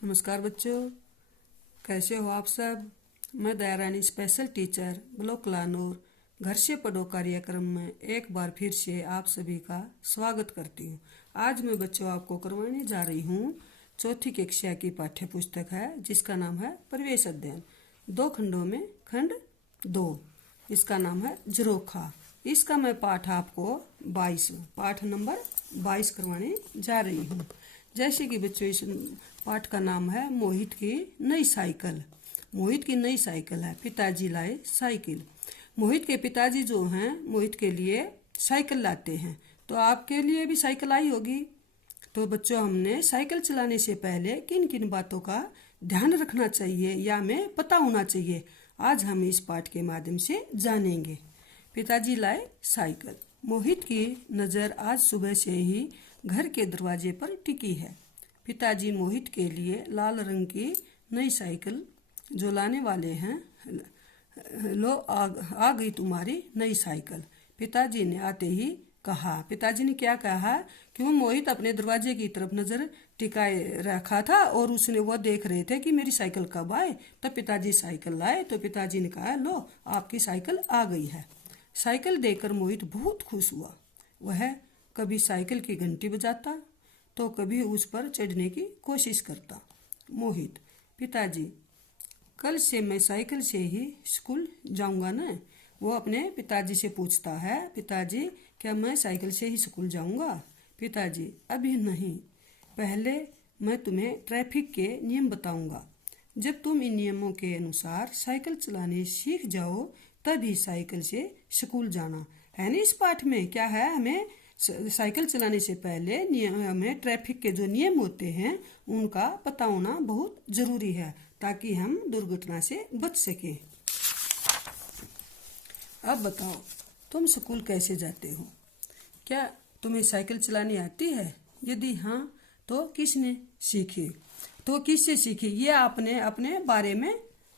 नमस्कार बच्चों, कैसे हो आप सब। मैं दयारानी स्पेशल टीचर ब्लॉक लानूर घर से पढ़ो कार्यक्रम में एक बार फिर से आप सभी का स्वागत करती हूँ। आज मैं बच्चों आपको करवाने जा रही हूँ चौथी कक्षा की पाठ्य पुस्तक है जिसका नाम है प्रवेश अध्ययन। 2 खंडों में खंड 2, इसका नाम है झरोखा। इसका मैं पाठ आपको 22 पाठ नंबर 22 करवाने जा रही हूँ। जैसे कि बच्चों इस पाठ का नाम है मोहित की नई साइकिल। मोहित की नई साइकिल है, पिताजी लाए साइकिल। मोहित के पिताजी जो हैं मोहित के लिए साइकिल लाते हैं, तो आपके लिए भी साइकिल आई होगी। तो बच्चों, हमने साइकिल चलाने से पहले किन किन बातों का ध्यान रखना चाहिए या हमें पता होना चाहिए, आज हम इस पाठ के माध्यम से जानेंगे। पिताजी लाए साइकिल। मोहित की नज़र आज सुबह से ही घर के दरवाजे पर टिकी है। पिताजी मोहित के लिए लाल रंग की नई साइकिल जो लाने वाले हैं। लो आ गई तुम्हारी नई साइकिल, पिताजी ने आते ही कहा। पिताजी ने क्या कहा कि वो मोहित अपने दरवाजे की तरफ नजर टिकाए रखा था और उसने वो देख रहे थे कि मेरी साइकिल कब आए। तब पिताजी साइकिल लाए तो पिताजी ने कहा, लो आपकी साइकिल आ गई है। साइकिल देखकर मोहित बहुत खुश हुआ। वह कभी साइकिल की घंटी बजाता तो कभी उस पर चढ़ने की कोशिश करता। मोहित, पिताजी कल से मैं साइकिल से ही स्कूल जाऊंगा ना। वो अपने पिताजी से पूछता है, पिताजी क्या मैं साइकिल से ही स्कूल जाऊंगा। पिताजी, अभी नहीं, पहले मैं तुम्हें ट्रैफिक के नियम बताऊंगा। जब तुम इन नियमों के अनुसार साइकिल चलाने सीख जाओ तभी साइकिल से स्कूल जाना है ना। इस पाठ में क्या है, हमें साइकिल चलाने से पहले हमें ट्रैफिक के जो नियम होते हैं उनका पता होना बहुत जरूरी है ताकि हम दुर्घटना से बच सकें। अब बताओ, तुम स्कूल कैसे जाते हो? क्या तुम्हें साइकिल चलानी आती है? यदि हाँ तो किसने सीखी? तो किससे सीखी ये आपने अपने बारे में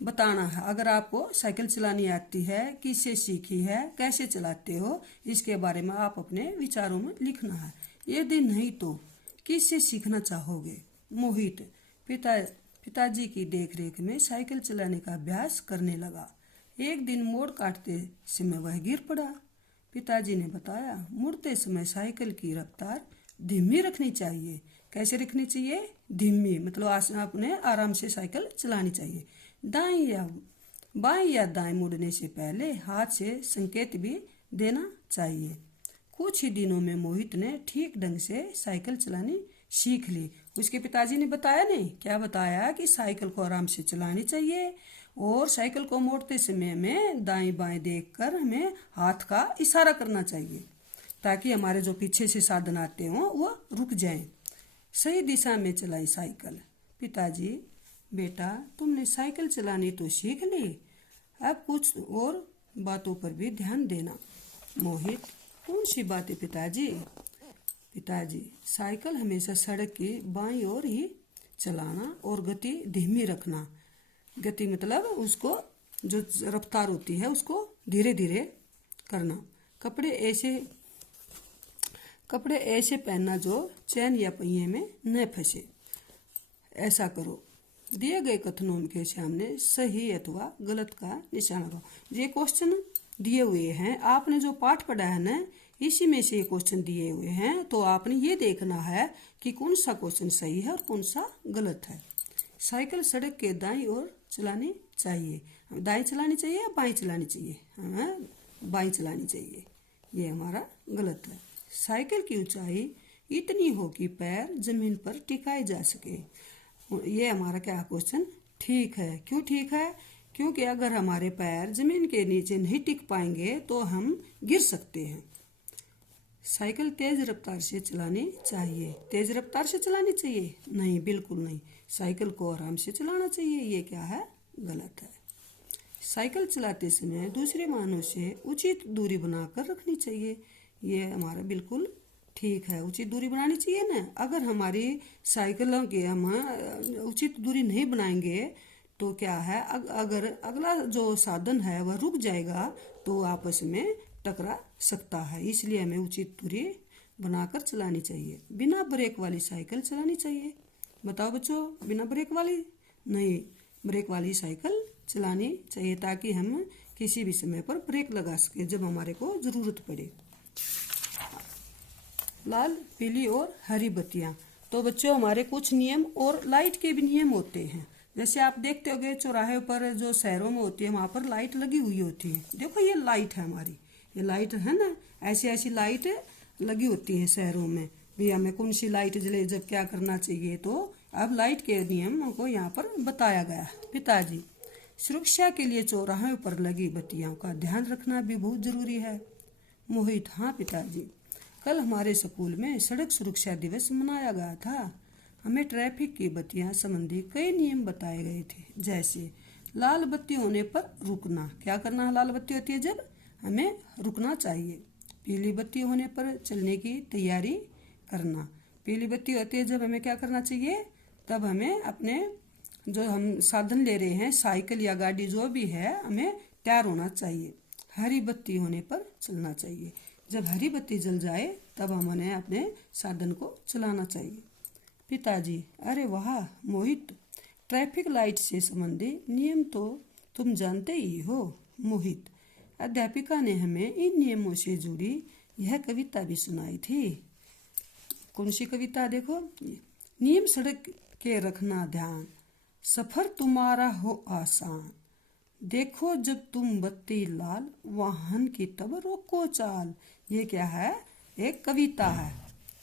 बताना है। अगर आपको साइकिल चलानी आती है, किससे सीखी है, कैसे चलाते हो, इसके बारे में आप अपने विचारों में लिखना है। यदि नहीं तो किससे सीखना चाहोगे? मोहित पिताजी की देखरेख में साइकिल चलाने का अभ्यास करने लगा। एक दिन मोड़ काटते समय वह गिर पड़ा। पिताजी ने बताया, मुड़ते समय साइकिल की रफ्तार धीमी रखनी चाहिए। कैसे रखनी चाहिए? धीमी, मतलब आपने आराम से साइकिल चलानी चाहिए। दाएं या बाएं या दाएं मुड़ने से पहले हाथ से संकेत भी देना चाहिए। कुछ ही दिनों में मोहित ने ठीक ढंग से साइकिल चलानी सीख ली। उसके पिताजी ने बताया नहीं, क्या बताया कि साइकिल को आराम से चलानी चाहिए और साइकिल को मोड़ते समय में दाएं बाएं देखकर हमें हाथ का इशारा करना चाहिए ताकि हमारे जो पीछे से साधन आते हों वो रुक जाएं। सही दिशा में चलाई साइकिल। पिताजी, बेटा तुमने साइकिल चलानी तो सीख ली, अब कुछ और बातों पर भी ध्यान देना। मोहित, कौन सी बातें पिताजी? पिताजी, साइकिल हमेशा सड़क की बाईं ओर ही चलाना और गति धीमी रखना। गति मतलब उसको जो रफ्तार होती है उसको धीरे धीरे करना। कपड़े ऐसे पहनना जो चैन या पहिए में न फंसे। ऐसा करो। दिए गए कथनों के सामने सही अथवा गलत का निशान लगाओ। ये क्वेश्चन दिए हुए हैं, आपने जो पाठ पढ़ा है ना इसी में से ये क्वेश्चन दिए हुए हैं, तो आपने ये देखना है कि कौन सा क्वेश्चन सही है और कौन सा गलत है। साइकिल सड़क के दाईं ओर चलानी चाहिए। दाएं चलानी चाहिए या बाएं चलानी चाहिए? हमें बाएं चलानी चाहिए, ये हमारा गलत है। साइकिल की ऊंचाई इतनी हो कि पैर जमीन पर टिकाए जा सके, ये हमारा क्या क्वेश्चन ठीक है। क्यों ठीक है? क्योंकि अगर हमारे पैर जमीन के नीचे नहीं टिक पाएंगे तो हम गिर सकते हैं। साइकिल तेज रफ्तार से चलानी चाहिए। तेज रफ्तार से चलानी चाहिए? नहीं, बिल्कुल नहीं। साइकिल को आराम से चलाना चाहिए, ये क्या है? गलत है। साइकिल चलाते समय दूसरे वाहनों से उचित दूरी बनाकर रखनी चाहिए, ये हमारा बिल्कुल ठीक है। उचित दूरी बनानी चाहिए ना। अगर हमारी साइकिलों की हम उचित दूरी नहीं बनाएंगे तो क्या है, अगर अगला जो साधन है वह रुक जाएगा तो आपस में टकरा सकता है। इसलिए हमें उचित दूरी बनाकर चलानी चाहिए। बिना ब्रेक वाली साइकिल चलानी चाहिए। बताओ बच्चों, बिना ब्रेक वाली नहीं, ब्रेक वाली साइकिल चलानी चाहिए ताकि हम किसी भी समय पर ब्रेक लगा सके जब हमारे को जरूरत पड़े। लाल, पीली और हरी बत्तियां। तो बच्चों, हमारे कुछ नियम और लाइट के भी नियम होते हैं। जैसे आप देखते होगे चौराहे पर जो शहरों में होती है वहां पर लाइट लगी हुई होती है। देखो ये लाइट है हमारी, ये लाइट है ना, ऐसी ऐसी लाइट लगी होती है शहरों में। भैया हमें कौन सी लाइट जले, जब क्या करना चाहिए। तो अब लाइट के नियम को यहाँ पर बताया गया है। पिताजी, सुरक्षा के लिए चौराहे पर लगी बत्तियों का ध्यान रखना भी बहुत जरूरी है। मोहित, हाँ पिताजी, कल हमारे स्कूल में सड़क सुरक्षा दिवस मनाया गया था। हमें ट्रैफिक की बत्तियां संबंधी कई नियम बताए गए थे, जैसे लाल बत्ती होने पर रुकना। क्या करना है, लाल बत्ती होती है जब हमें रुकना चाहिए। पीली बत्ती होने पर चलने की तैयारी करना। पीली बत्ती होती है जब हमें क्या करना चाहिए, तब हमें अपने जो हम साधन ले रहे हैं, साइकिल या गाड़ी जो भी है, हमें तैयार होना चाहिए। हरी बत्ती होने पर चलना चाहिए। जब हरी बत्ती जल जाए तब हमें अपने साधन को चलाना चाहिए। पिताजी, अरे वाह मोहित, ट्रैफिक लाइट से संबंधित नियम तो तुम जानते ही हो। मोहित, अध्यापिका ने हमें इन नियमों से जुड़ी यह कविता भी सुनाई थी। कौन सी कविता, देखो। नियम सड़क के रखना ध्यान, सफर तुम्हारा हो आसान। देखो जब तुम बत्ती लाल, वाहन की तब रोको चाल। ये क्या है, एक कविता है।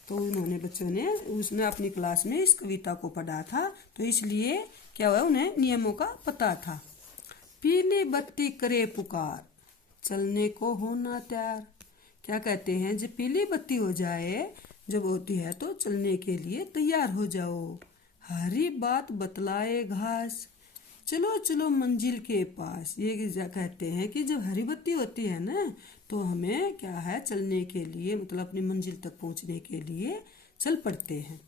तो उन्होंने, बच्चों ने, उसने अपनी क्लास में इस कविता को पढ़ा था, तो इसलिए क्या हुआ, उन्हें नियमों का पता था। पीली बत्ती करे पुकार, चलने को होना तैयार। क्या कहते हैं, जब पीली बत्ती हो जाए, जब होती है, तो चलने के लिए तैयार हो जाओ। हरी बात बतलाए घास, चलो चलो मंजिल के पास। ये कहते हैं कि जब हरी बत्ती होती है ना, तो हमें क्या है, चलने के लिए, मतलब अपनी मंजिल तक पहुंचने के लिए चल पड़ते हैं।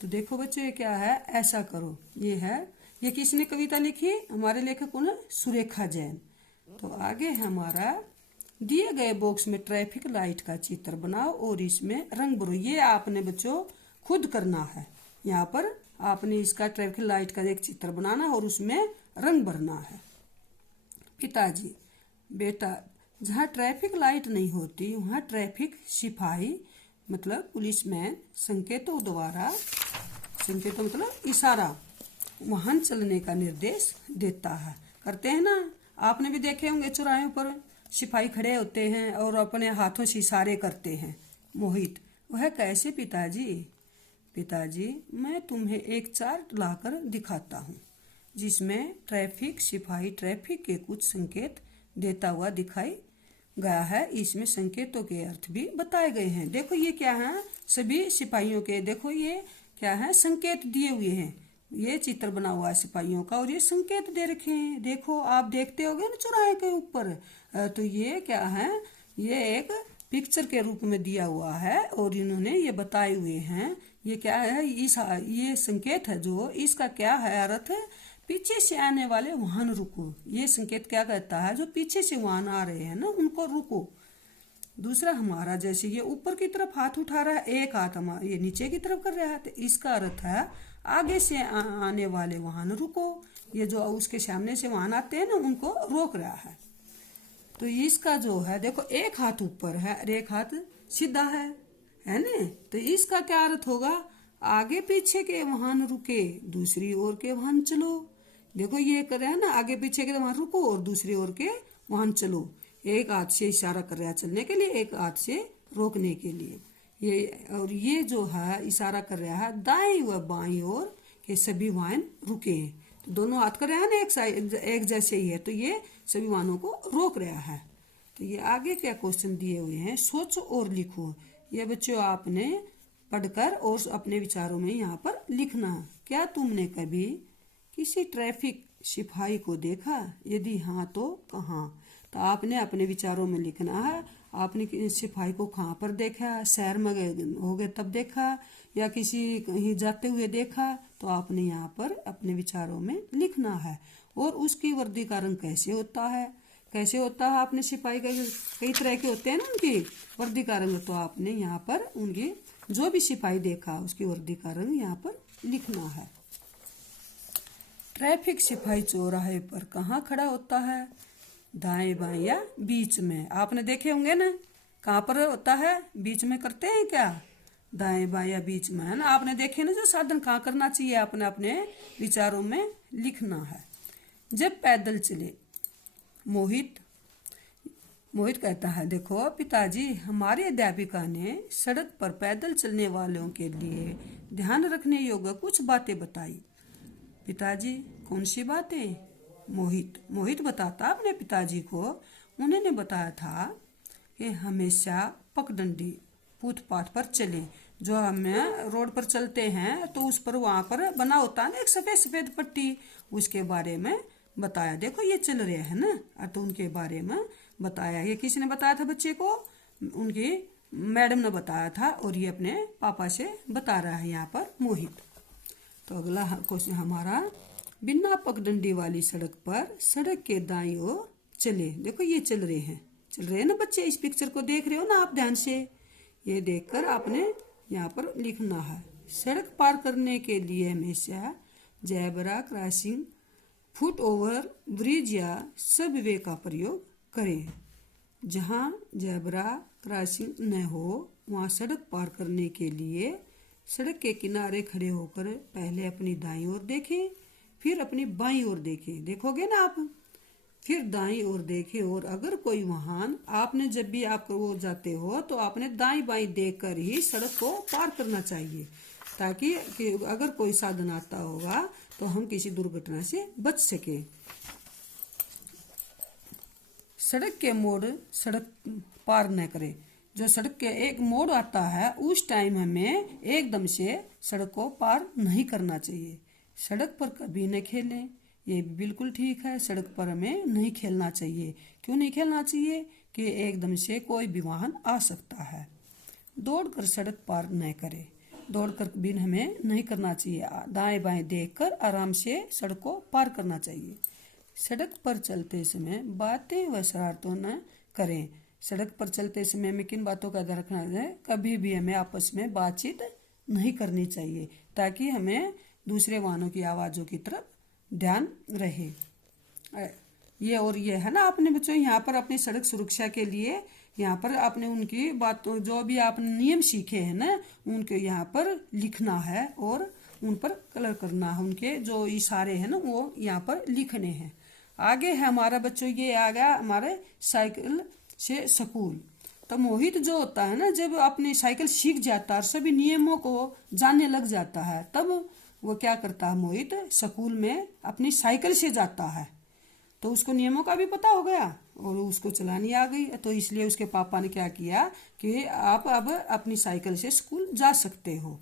तो देखो बच्चों, ये क्या है, ऐसा करो। ये है, ये किसने कविता लिखी, हमारे लेखक कौन है, सुरेखा जैन। तो आगे हमारा दिए गए बॉक्स में ट्रैफिक लाइट का चित्र बनाओ और इसमें रंग भरो। ये आपने बच्चों खुद करना है। यहाँ पर आपने इसका ट्रैफिक लाइट का एक चित्र बनाना और उसमें रंग भरना है। पिताजी, बेटा, जहाँ ट्रैफिक लाइट नहीं होती वहाँ ट्रैफिक सिपाही मतलब पुलिसमैन संकेतों द्वारा, संकेतों मतलब इशारा, वाहन चलने का निर्देश देता है। करते हैं ना, आपने भी देखे होंगे चौराहों पर सिपाही खड़े होते हैं और अपने हाथों से इशारे करते हैं। मोहित, वह कैसे पिताजी? पिताजी, मैं तुम्हें एक चार्ट लाकर दिखाता हूँ जिसमें ट्रैफिक सिपाही ट्रैफिक के कुछ संकेत देता हुआ दिखाई गया है। इसमें संकेतों के अर्थ भी बताए गए हैं। देखो ये क्या है, सभी सिपाहियों के, देखो ये क्या है, संकेत दिए हुए हैं। ये चित्र बना हुआ है सिपाहियों का और ये संकेत दे रखे हैं। देखो आप देखते होगे ना चौराहे के ऊपर, तो ये क्या है, ये एक पिक्चर के रूप में दिया हुआ है और इन्होंने ये बताए हुए हैं। ये क्या है, ये संकेत है जो, इसका क्या है अर्थ, पीछे से आने वाले वाहन रुको। ये संकेत क्या कहता है, जो पीछे से वाहन आ रहे हैं ना उनको रुको। दूसरा हमारा, जैसे ये ऊपर की तरफ हाथ उठा रहा है, एक हाथ हमारा ये नीचे की तरफ कर रहा है, तो इसका अर्थ है आगे से आने वाले वाहन रुको। ये जो उसके सामने से वाहन आते हैं ना उनको रोक रहा है। तो इसका जो है, देखो एक हाथ ऊपर है और एक हाथ सीधा है ना, तो इसका क्या अर्थ होगा, आगे पीछे के वाहन रुके, दूसरी ओर के वाहन चलो। देखो ये कर रहा है ना, आगे पीछे के वाहन रुको और दूसरी ओर के वाहन चलो। एक हाथ से इशारा कर रहा है चलने के लिए, एक हाथ से रोकने के लिए। ये और ये जो है इशारा कर रहा है दाईं व बाईं ओर के सभी वाहन रुके हैं। तो दोनों हाथ कर रहा है ना, एक जैसे ही है, तो ये सभी वाहनों को रोक रहा है। तो ये आगे क्या क्वेश्चन दिए हुए हैं, सोचो और लिखो। ये बच्चों आपने पढ़कर और अपने विचारों में यहाँ पर लिखना। क्या तुमने कभी किसी ट्रैफिक सिपाही को देखा? यदि हाँ तो कहाँ? तो आपने अपने विचारों में लिखना है। आपने सिपाही को कहाँ पर देखा, शहर में हो गए तब देखा या किसी कहीं जाते हुए देखा, तो आपने यहाँ पर अपने विचारों में लिखना है। और उसकी वर्दी का रंग कैसे होता है, कैसे होता है, आपने सिपाही का कई तरह के होते हैं ना उनकी वर्दी का रंग, तो आपने यहाँ पर उनकी जो भी सिपाही देखा उसकी वर्दी का रंग यहाँ पर लिखना है। ट्रैफिक सिपाही चौराहे पर कहाँ खड़ा होता है? दाएं बाएं या बीच में? आपने देखे होंगे ना, कहाँ पर होता है? बीच में करते हैं क्या? दाएं बाएं या बीच में, है ना। आपने देखे ना जो साधन कहाँ करना चाहिए, आपने अपने विचारों में लिखना है। जब पैदल चले, मोहित मोहित कहता है, देखो पिताजी, हमारी अध्यापिका ने सड़क पर पैदल चलने वालों के लिए ध्यान रखने योग्य कुछ बातें बताई। पिताजी, कौन सी बातें? मोहित बताता अपने पिताजी को, उन्होंने बताया था कि हमेशा पगडंडी फुटपाथ पर चले। जो हमें रोड पर चलते हैं तो उस पर वहाँ पर बना होता है ना एक सफ़ेद सफ़ेद पट्टी, उसके बारे में बताया। देखो ये चल रहे हैं ना, तो उनके बारे में बताया। ये किसने बताया था बच्चे को? उनकी मैडम ने बताया था, और ये अपने पापा से बता रहा है यहाँ पर मोहित। तो अगला क्वेश्चन हमारा, बिना पगडंडी वाली सड़क पर सड़क के दाईं ओर चले। देखो ये चल रहे हैं ना बच्चे, इस पिक्चर को देख रहे हो ना आप ध्यान से। ये देखकर आपने यहाँ पर लिखना है। सड़क पार करने के लिए हमेशा zebra crossing, foot over bridge या सबवे का प्रयोग करें। जहाँ जेब्रा क्रॉसिंग न हो वहाँ सड़क पार करने के लिए सड़क के किनारे खड़े होकर पहले अपनी दाईं ओर देखें, फिर अपनी बाईं ओर देखें। देखोगे ना आप, फिर दाईं ओर देखें, और अगर कोई वाहन, आपने जब भी आप वो जाते हो तो आपने दाईं बाईं देखकर ही सड़क को पार करना चाहिए, ताकि अगर कोई साधन आता होगा तो हम किसी दुर्घटना से बच सके। सड़क के मोड़ सड़क पार न करें। जो सड़क के एक मोड़ आता है उस टाइम हमें एकदम से सड़क को पार नहीं करना चाहिए। सड़क पर कभी न खेलें, ये बिल्कुल ठीक है। सड़क पर हमें नहीं खेलना चाहिए। क्यों नहीं खेलना चाहिए? कि एकदम से कोई भी वाहन आ सकता है। दौड़कर सड़क पार न करें, दौड़कर भी हमें नहीं करना चाहिए। दाएं बाएं देखकर आराम से सड़क को पार करना चाहिए। सड़क पर चलते समय बातें व शरारतें न करें। सड़क पर चलते समय हमें किन बातों का ध्यान रखना है? कभी भी हमें आपस में बातचीत नहीं करनी चाहिए, ताकि हमें दूसरे वाहनों की आवाज़ों की तरफ ध्यान रहे। ये है ना आपने बच्चों, यहाँ पर अपनी सड़क सुरक्षा के लिए यहाँ पर आपने उनकी बातों, जो भी आपने नियम सीखे हैं ना, उनके यहाँ पर लिखना है और उन पर कलर करना है। उनके जो इशारे हैं ना वो यहाँ पर लिखने हैं। आगे है हमारा बच्चों, ये आ गया हमारे साइकिल से स्कूल। तो मोहित जो होता है ना, जब अपनी साइकिल सीख जाता है और सभी नियमों को जानने लग जाता है, तब वो क्या करता है? मोहित स्कूल में अपनी साइकिल से जाता है। तो उसको नियमों का भी पता हो गया और उसको चलानी आ गई। तो इसलिए उसके पापा ने क्या किया कि आप अब अपनी साइकिल से स्कूल जा सकते हो।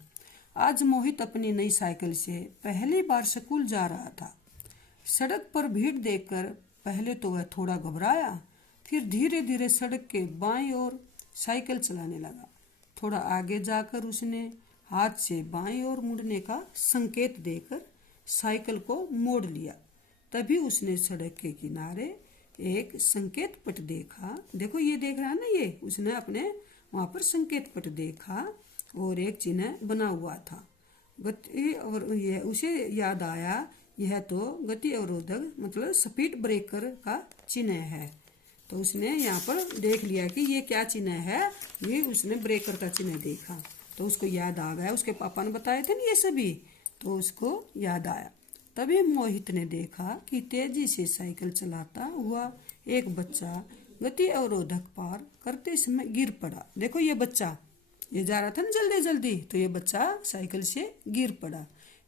आज मोहित अपनी नई साइकिल से पहली बार स्कूल जा रहा था। सड़क पर भीड़ देखकर पहले तो वह थोड़ा घबराया, फिर धीरे धीरे सड़क के बाईं ओर साइकिल चलाने लगा। थोड़ा आगे जाकर उसने हाथ से बाईं ओर मुड़ने का संकेत देकर साइकिल को मोड़ लिया। तभी उसने सड़क के किनारे एक संकेत पट देखा। देखो ये देख रहा है ना, ये उसने अपने वहाँ पर संकेत पट देखा और एक चिन्ह बना हुआ था गति, और यह उसे याद आया यह तो गति अवरोधक मतलब स्पीड ब्रेकर का चिन्ह है। तो उसने यहाँ पर देख लिया कि ये क्या चिन्ह है, ये उसने ब्रेकर का चिन्ह देखा तो उसको याद आ गया। उसके पापा ने बताए थे ना ये सभी, तो उसको याद आया। तभी मोहित ने देखा कि तेजी से साइकिल चलाता हुआ एक बच्चा गति अवरोधक पार करते समय गिर पड़ा। देखो ये बच्चा, ये जा रहा था ना जल्दी जल्दी, तो ये बच्चा साइकिल से गिर पड़ा।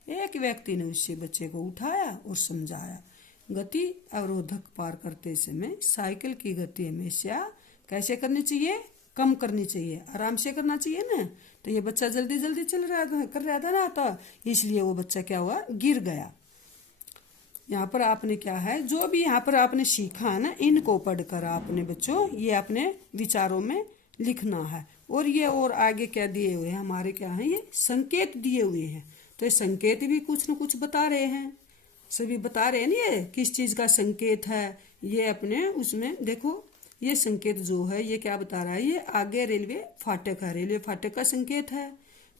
एक व्यक्ति ने उससे बच्चे को उठाया और समझाया, गति अवरोधक पार करते समय साइकिल की गति हमेशा कैसे करनी चाहिए? कम करनी चाहिए, आराम से करना चाहिए ना। तो ये बच्चा जल्दी जल्दी कर रहा था ना, तो इसलिए वो बच्चा क्या हुआ? गिर गया। यहाँ पर आपने क्या है, जो भी यहाँ पर आपने सीखा है ना, इनको पढ़कर आपने बच्चों ये अपने विचारों में लिखना है। और ये और आगे क्या दिए हुए हैं हमारे, क्या है ये संकेत दिए हुए हैं। तो ये संकेत भी कुछ न कुछ बता रहे हैं, सभी बता रहे हैं ना ये किस चीज़ का संकेत है। ये अपने उसमें देखो ये संकेत जो है ये क्या बता रहा है, ये आगे रेलवे फाटक है, रेलवे फाटक का संकेत है।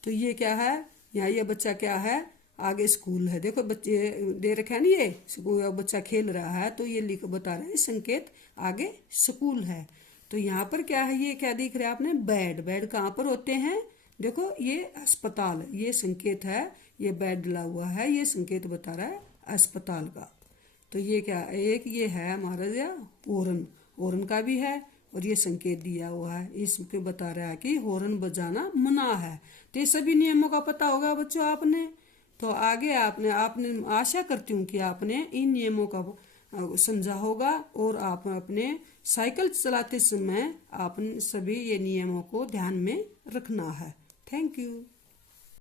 तो ये क्या है, यहाँ ये बच्चा क्या है, आगे स्कूल है, देखो बच्चे दे रखे हैं ना, ये स्कूल, बच्चा खेल रहा है तो ये लिख बता रहे हैं संकेत आगे स्कूल है। तो यहाँ पर क्या है, ये क्या दिख रहा है आपने, बेड। बेड कहाँ पर होते हैं, देखो ये अस्पताल, ये संकेत है, ये बेड डला हुआ है, ये संकेत बता रहा है अस्पताल का। तो ये क्या, एक ये है हमारा या हॉर्न, हॉर्न का भी है, और ये संकेत दिया हुआ है, इसके बता रहा है कि हॉर्न बजाना मना है। तो ये सभी नियमों का पता होगा बच्चों आपने। तो आगे आपने आपने आशा करती हूँ कि आपने इन नियमों का समझा होगा, और आप अपने साइकिल चलाते समय आप सभी ये नियमों को ध्यान में रखना है। Thank you.